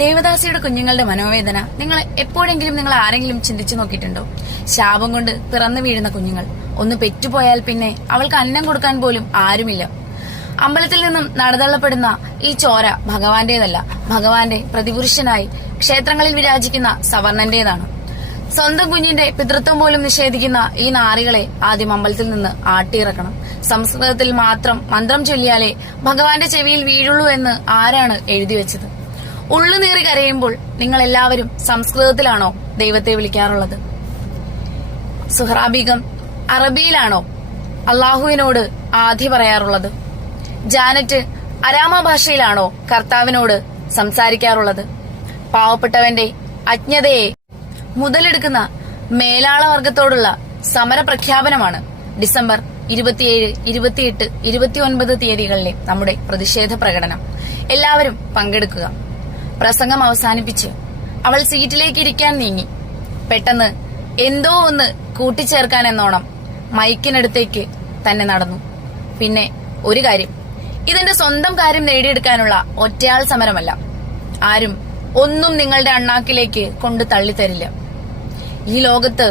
ദേവദാസിയുടെ കുഞ്ഞുങ്ങളുടെ മനോവേദന നിങ്ങൾ ആരെങ്കിലും ചിന്തിച്ചു നോക്കിയിട്ടുണ്ടോ? ശാപം കൊണ്ട് പിറന്നു വീഴുന്ന കുഞ്ഞുങ്ങൾ. ഒന്ന് പെറ്റുപോയാൽ പിന്നെ അവൾക്ക് അന്നം കൊടുക്കാൻ പോലും ആരുമില്ല. അമ്പലത്തിൽ നിന്നും നടതള്ളപ്പെടുന്ന ഈ ചോര ഭഗവാന്റേതല്ല, ഭഗവാന്റെ പ്രതിപുരുഷനായി ക്ഷേത്രങ്ങളിൽ വിരാജിക്കുന്ന സവർണന്റേതാണ്. സ്വന്തം കുഞ്ഞിന്റെ പിതൃത്വം പോലും നിഷേധിക്കുന്ന ഈ നാറികളെ ആദ്യം അമ്പലത്തിൽ നിന്ന് ആട്ടിയിറക്കണം. സംസ്കൃതത്തിൽ മാത്രം മന്ത്രം ചൊല്ലിയാലേ ഭഗവാന്റെ ചെവിയിൽ വീഴുള്ളൂ എന്ന് ആരാണ് എഴുതിവെച്ചത്? ഉള്ളുനീറി കരയുമ്പോൾ നിങ്ങൾ എല്ലാവരും സംസ്കൃതത്തിലാണോ ദൈവത്തെ വിളിക്കാറുള്ളത്? സുഹ്റാബീഗം അറബിയിലാണോ അള്ളാഹുവിനോട് ആധി പറയാറുള്ളത്? ജാനറ്റ് അരാമ ഭാഷയിലാണോ കർത്താവിനോട് സംസാരിക്കാറുള്ളത്? പാവപ്പെട്ടവന്റെ അജ്ഞതയെ മുതലെടുക്കുന്ന മേലാളവർഗത്തോടുള്ള സമര പ്രഖ്യാപനമാണ് ഡിസംബർ 27, 28, 29 തീയതികളിലെ നമ്മുടെ പ്രതിഷേധ പ്രകടനം. എല്ലാവരും പങ്കെടുക്കുക. പ്രസംഗം അവസാനിപ്പിച്ച് അവൾ സീറ്റിലേക്ക് ഇരിക്കാൻ നീങ്ങി. പെട്ടെന്ന് എന്തോ ഒന്ന് കൂട്ടിച്ചേർക്കാൻ എന്നോണം മൈക്കിനടുത്തേക്ക് തന്നെ നടന്നു. പിന്നെ ഒരു കാര്യം, ഇതെന്റെ സ്വന്തം കാര്യം നേടിയെടുക്കാനുള്ള ഒറ്റയാൾ സമരമല്ല. ആരും ഒന്നും നിങ്ങളുടെ അണ്ണാക്കിലേക്ക് കൊണ്ടു തള്ളിത്തരില്ല. ഈ ലോകത്ത്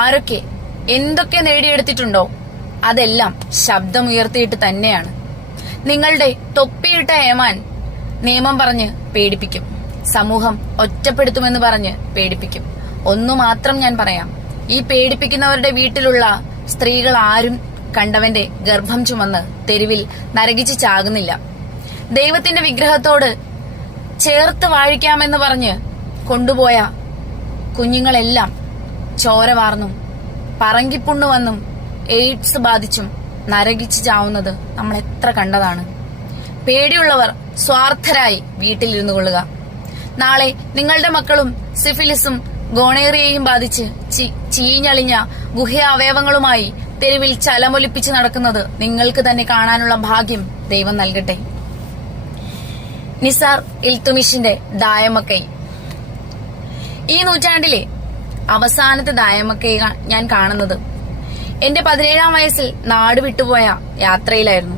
ആരൊക്കെ എന്തൊക്കെ നേടിയെടുത്തിട്ടുണ്ടോ അതെല്ലാം ശബ്ദമുയർത്തിയിട്ട് തന്നെയാണ്. നിങ്ങളുടെ തൊപ്പിയിട്ട ഏമാൻ നിയമം പറഞ്ഞ് പേടിപ്പിക്കും, സമൂഹം ഒറ്റപ്പെടുത്തുമെന്ന് പറഞ്ഞ് പേടിപ്പിക്കും. ഒന്നു മാത്രം ഞാൻ പറയാം, ഈ പേടിപ്പിക്കുന്നവരുടെ വീട്ടിലുള്ള സ്ത്രീകൾ ആരും കണ്ടവന്റെ ഗർഭം ചുമന്ന് തെരുവിൽ നരകിച്ച് ചാകുന്നില്ല. ദൈവത്തിന്റെ വിഗ്രഹത്തോട് ചേർത്ത് വാഴിക്കാമെന്ന് പറഞ്ഞ് കൊണ്ടുപോയ കുഞ്ഞുങ്ങളെല്ലാം ചോര വാർന്നും പറങ്കിപ്പുണ്ണു വന്നും എയ്ഡ്സ് ബാധിച്ചും നരകിച്ച് ചാവുന്നത് നമ്മൾ എത്ര കണ്ടതാണ്. പേടിയുള്ളവർ സ്വാർത്ഥരായി വീട്ടിലിരുന്നു കൊള്ളുക. നാളെ നിങ്ങളുടെ മക്കളും സിഫിലിസും ഗോണേറിയയും ബാധിച്ച് ചീഞ്ഞളിഞ്ഞ ഗുഹ്യ അവയവങ്ങളുമായി തെരുവിൽ ചലമൊലിപ്പിച്ച് നടക്കുന്നത് നിങ്ങൾക്ക് തന്നെ കാണാനുള്ള ഭാഗ്യം ദൈവം നൽകട്ടെ. നിസാർ ഇൽത്തുമിഷിന്റെ ദായമക്കൈ. ഈ നൂറ്റാണ്ടിലെ അവസാനത്തെ ദായമക്കൈ ഞാൻ കാണുന്നത് എന്റെ 17-ാം വയസ്സിൽ നാട് വിട്ടുപോയ യാത്രയിലായിരുന്നു.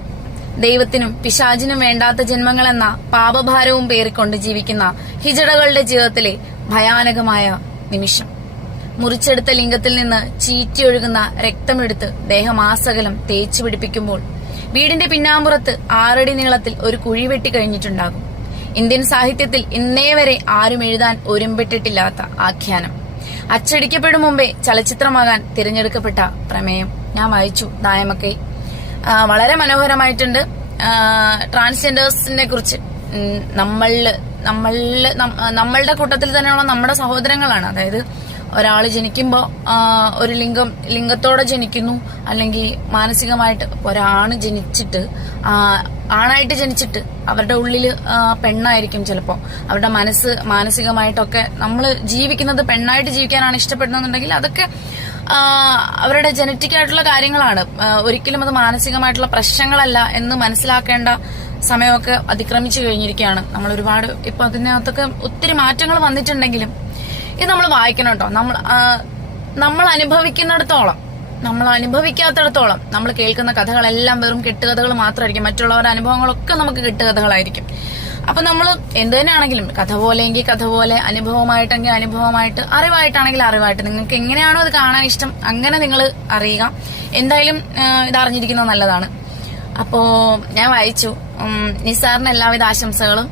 ദൈവത്തിനും പിശാചിനും വേണ്ടാത്ത ജന്മങ്ങളെന്ന പാപഭാരവും പേറിക്കൊണ്ട് ജീവിക്കുന്ന ഹിജടകളുടെ ജീവിതത്തിലെ ഭയാനകമായ നിമിഷം. മുറിച്ചെടുത്ത ലിംഗത്തിൽ നിന്ന് ചീറ്റിയൊഴുകുന്ന രക്തമെടുത്ത് ദേഹമാസകലം തേച്ചു പിടിപ്പിക്കുമ്പോൾ വീടിന്റെ പിന്നാമ്പുറത്ത് 6 അടി നീളത്തിൽ ഒരു കുഴി വെട്ടി കഴിഞ്ഞിട്ടുണ്ടാകും. ഇന്ത്യൻ സാഹിത്യത്തിൽ ഇന്നേ വരെ ആരും എഴുതാൻ ഒരുമ്പെട്ടിട്ടില്ലാത്ത ആഖ്യാനം. അച്ചടിക്കപ്പെടും മുമ്പേ ചലച്ചിത്രമാകാൻ തിരഞ്ഞെടുക്കപ്പെട്ട പ്രമേയം. ഞാൻ വായിച്ചു ദായമക്കൈ. വളരെ മനോഹരമായിട്ടുണ്ട്. ട്രാൻസ്ജെൻഡേഴ്സിനെ കുറിച്ച് നമ്മളുടെ കൂട്ടത്തിൽ തന്നെയുള്ള നമ്മുടെ സഹോദരങ്ങളാണ്. അതായത് ഒരാള് ജനിക്കുമ്പോ ഒരു ലിംഗത്തോടെ ജനിക്കുന്നു, അല്ലെങ്കിൽ മാനസികമായിട്ട് ഒരാണ് ജനിച്ചിട്ട് ആണായിട്ട് ജനിച്ചിട്ട് അവരുടെ ഉള്ളില് പെണ്ണായിരിക്കും ചിലപ്പോ. അവരുടെ മാനസികമായിട്ടൊക്കെ നമ്മൾ ജീവിക്കുന്നത് പെണ്ണായിട്ട് ജീവിക്കാനാണ് ഇഷ്ടപ്പെടുന്നുണ്ടെങ്കിൽ അതൊക്കെ അവരുടെ ജനറ്റിക് ആയിട്ടുള്ള കാര്യങ്ങളാണ്. ഒരിക്കലും അത് മാനസികമായിട്ടുള്ള പ്രശ്നങ്ങളല്ല എന്ന് മനസ്സിലാക്കേണ്ട സമയമൊക്കെ അതിക്രമിച്ചു കഴിഞ്ഞിരിക്കുകയാണ്. നമ്മൾ ഒരുപാട് ഇപ്പൊ അതിനകത്തൊക്കെ ഒത്തിരി മാറ്റങ്ങൾ വന്നിട്ടുണ്ടെങ്കിലും ഇത് നമ്മൾ വായിക്കണം കേട്ടോ. നമ്മൾ അനുഭവിക്കുന്നിടത്തോളം, നമ്മൾ അനുഭവിക്കാത്തിടത്തോളം നമ്മൾ കേൾക്കുന്ന കഥകളെല്ലാം വെറും കെട്ടുകഥകൾ മാത്രമായിരിക്കും. മറ്റുള്ളവരുടെ അനുഭവങ്ങളൊക്കെ നമുക്ക് കെട്ടുകഥകളായിരിക്കും. അപ്പൊ നമ്മൾ എന്ത് തന്നെയാണെങ്കിലും കഥ പോലെയെങ്കിൽ കഥ പോലെ, അനുഭവമായിട്ടെങ്കിൽ അനുഭവമായിട്ട്, അറിവായിട്ടാണെങ്കിൽ അറിവായിട്ട്, നിങ്ങൾക്ക് എങ്ങനെയാണോ അത് കാണാൻ ഇഷ്ടം അങ്ങനെ നിങ്ങൾ അറിയുക. എന്തായാലും ഇത് അറിഞ്ഞിരിക്കുന്നത് നല്ലതാണ്. അപ്പോ ഞാൻ വായിച്ചു. നിസാറിന് എല്ലാവിധ ആശംസകളും.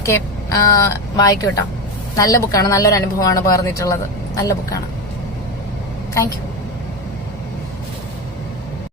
ഓക്കെ, വായിക്കൂട്ടോ. നല്ല ബുക്കാണ്, നല്ലൊരു അനുഭവമാണ് പകർന്നിട്ടുള്ളത്. നല്ല ബുക്കാണ്. Thank you.